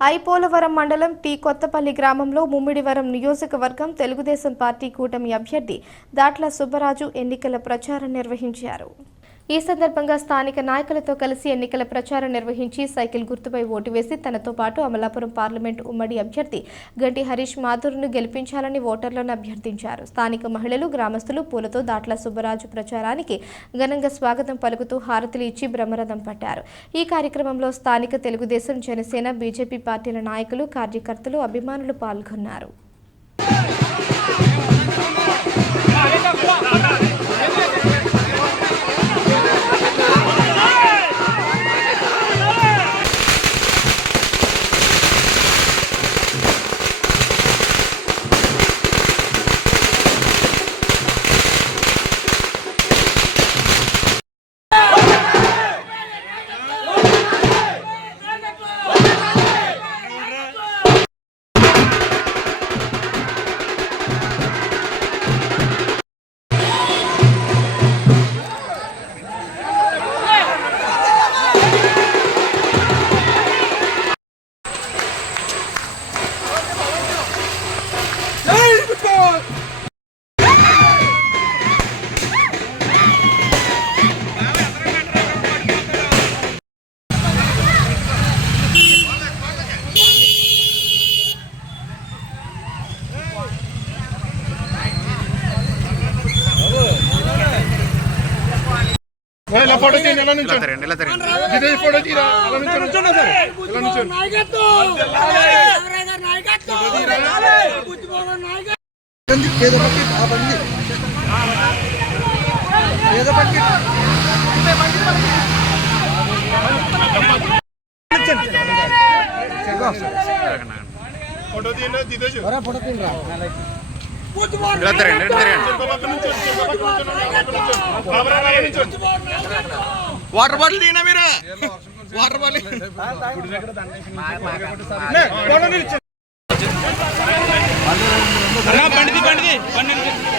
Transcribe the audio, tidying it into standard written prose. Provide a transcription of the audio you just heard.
ఐపోలవరం మండలం టీ కొత్తపల్లి గ్రామంలో ముమ్మిడివరం నియోజకవర్గం తెలుగుదేశం పార్టీ కూటమి అభ్యర్థి దాట్ల సుబ్బరాజు ఎన్నికల ప్రచారం నిర్వహించారు. ఈ సందర్భంగా స్థానిక నాయకులతో కలిసి ఎన్నికల ప్రచారం నిర్వహించి సైకిల్ గుర్తుపై ఓటు వేసి తనతో పాటు అమలాపురం పార్లమెంట్ ఉమ్మడి అభ్యర్థి గంటి హరీష్ మాథూర్ను గెలిపించాలని ఓటర్లను అభ్యర్థించారు. స్థానిక మహిళలు, గ్రామస్తులు పూలతో దాట్ల సుబ్బరాజు ప్రచారానికి ఘనంగా స్వాగతం పలుకుతూ హారతులు ఇచ్చి బ్రహ్మరథం పట్టారు. ఈ కార్యక్రమంలో స్థానిక తెలుగుదేశం, జనసేన, బీజేపీ పార్టీల నాయకులు, కార్యకర్తలు, అభిమానులు పాల్గొన్నారు. फोटो वाटर बाटल दीना मेरा वाटर बाटल बंडी